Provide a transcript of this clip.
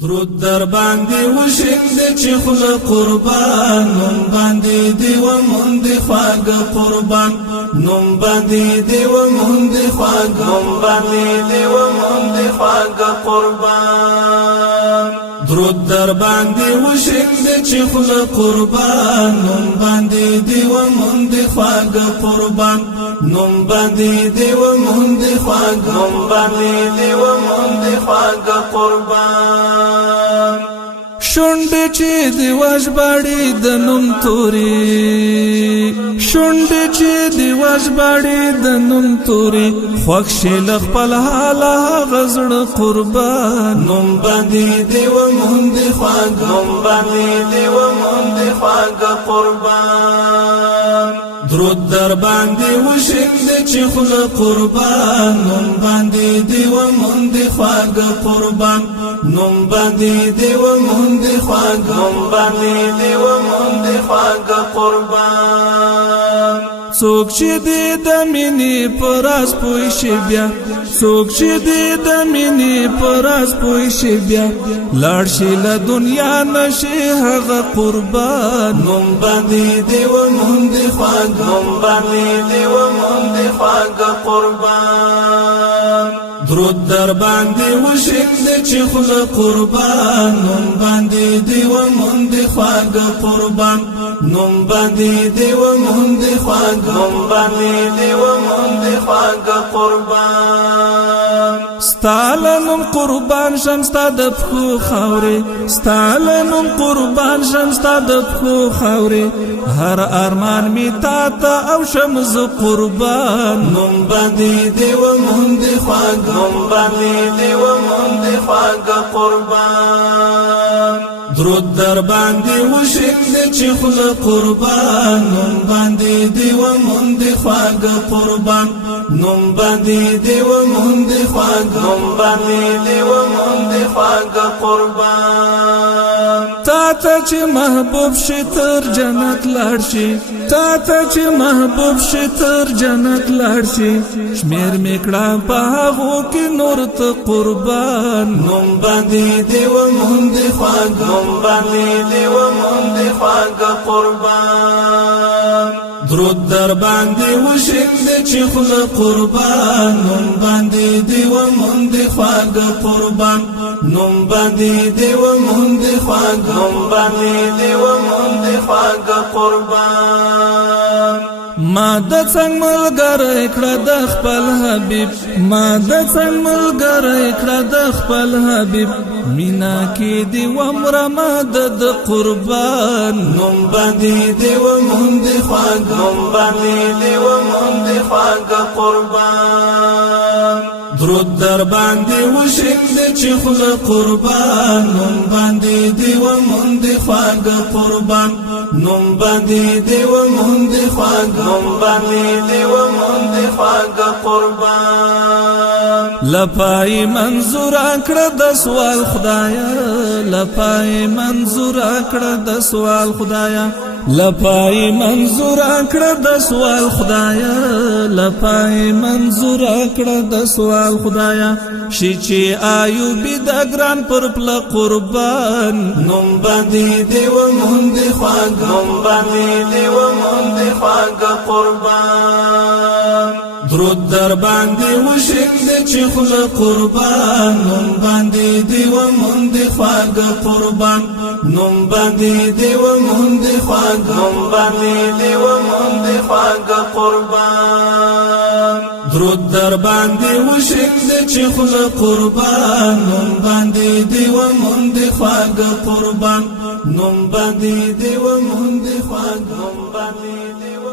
درود در باندې وشند چې خل قربان نوم باندې دی و مونږ خواږ قربان نوم باندې دی و مونږ خواږ نوم باندې دی و مونږ خواږ قربان درود در باندې وشند چې خل قربان نوم باندې دی و مونږ خواږ قربان نوم باندې دی و مونږ خواږ نوم باندې دی و مونږ خواږ قربان شونډې چې دی وژباړي د نوم توري شونډې چې دی وژباړي د نوم توري خوښ شي له خپل حاله غزړ قربان نوم باندې دی و مونږ خواږ نوم باندې دی و مونږ خواږ قربان درود در باندې وشند چې خل قربان نوم باندې دی و مونږ خواږ قربان نوم باندې دی و مونږ خواږ نوم باندې دی و مونږ خواږ قربان څوک چې دې د مینې پراز پوي شي بیا څوک چې دې د مینې پراز پوي شي بیا لاړ شي له دنیا نشي هغه قربان نوم باندې دی و مونږ خواږ نوم باندې دی و مونږ خواږ قربان درود در باندې وشند چې خل قربان نوم باندې دی و مونږ خواږ قربان نوم باندې دی و مونږ خواږ نوم باندې دی و مونږ خواږ قربان ستالنم قربان شم ستاد پخو خاوري ستالنم قربان شم ستاد پخو خاوري هر ارمان می تا ته او شمز قربان نوم باندې دی و مونږ خواږ نوم باندې دی و مونږ خواږ قربان درود در باندې وشند چې خل قربان نوم باندې دی و مونږ خواږ قربان نوم باندې دی و مونږ خواږ نوم باندې دی و مونږ خواږ قربان تا ته چې محبوب شي تر جنت لاړ شي تا ته چې محبوب شي تر جنت لاړ شي شمیر میکړه په هغو کې نور ته قربان نوم باندې دی و مونږ خواږ نوم باندې دی و مونږ خواږ قربان درود در باندې وشند چې خل قربان نوم باندې دی و مونږ خواږ قربان نوم باندې دی و مونږ خواږ نوم باندې دی و مونږ خواږ قربان ما د څنګه ملګری کړه د خپل حبیب ما د څنګه ملګری کړه د خپل حبیب مینا کې دی ومر مد د قربان نوم باندې دی و مونږ خواږ نوم باندې دی و مونږ خواږ قربان درود در باندې وشند چې خل قربان نوم باندې دی و مونږ خواږ قربان نوم باندې دی و مونږ خواږ نوم باندې دی و مونږ خواږ قربان لپای منظور کړه د سوال خدایا لپای منظور کړه د سوال خدایا لپای منظور کړه د سوال خدایا لپای منظور کړه د سوال خدایا شي چې ایوب د ګران پر پل قربان نوم باندې دی و مونږ خواږ نوم باندې دی و مونږ خواږ قربان درود در باندې وشند چې خل قربان نوم باندې دی و مونږ خواږ قربان نوم باندې دی و مونږ خواږ نوم باندې دی و مونږ خواږ قربان درود در باندې وشند چې خل قربان نوم باندې دی و مونږ خواږ قربان نوم باندې دی و مونږ خواږ نوم باندې دی و